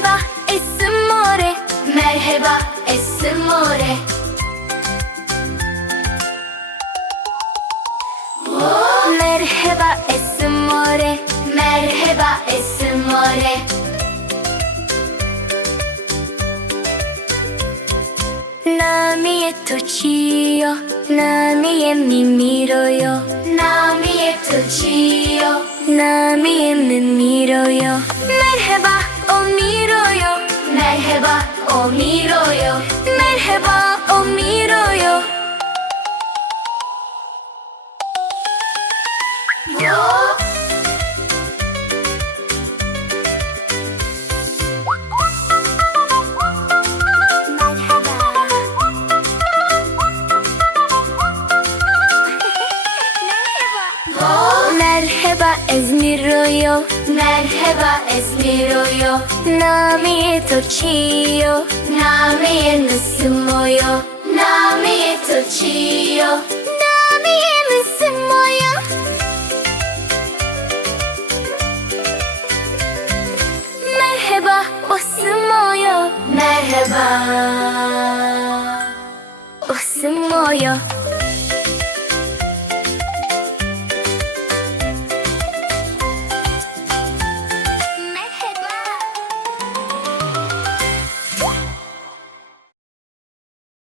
Merhaba Esmore. Merhaba Esmore. Merhaba Esmore. Merhaba Esmore. 나미의 토치요 나미의 미미로요 나미의 토치요 나미의 미미로요 Merhaba o miroyo Merhaba o miroyo Merhaba o miroyo Merhaba Esmiroyo Merhaba Esmiroyo 나미의 토치요 나미의 느스모요 나미의 토치요 나미의 느스모요 Merhaba 오스모요 Merhaba 오스모요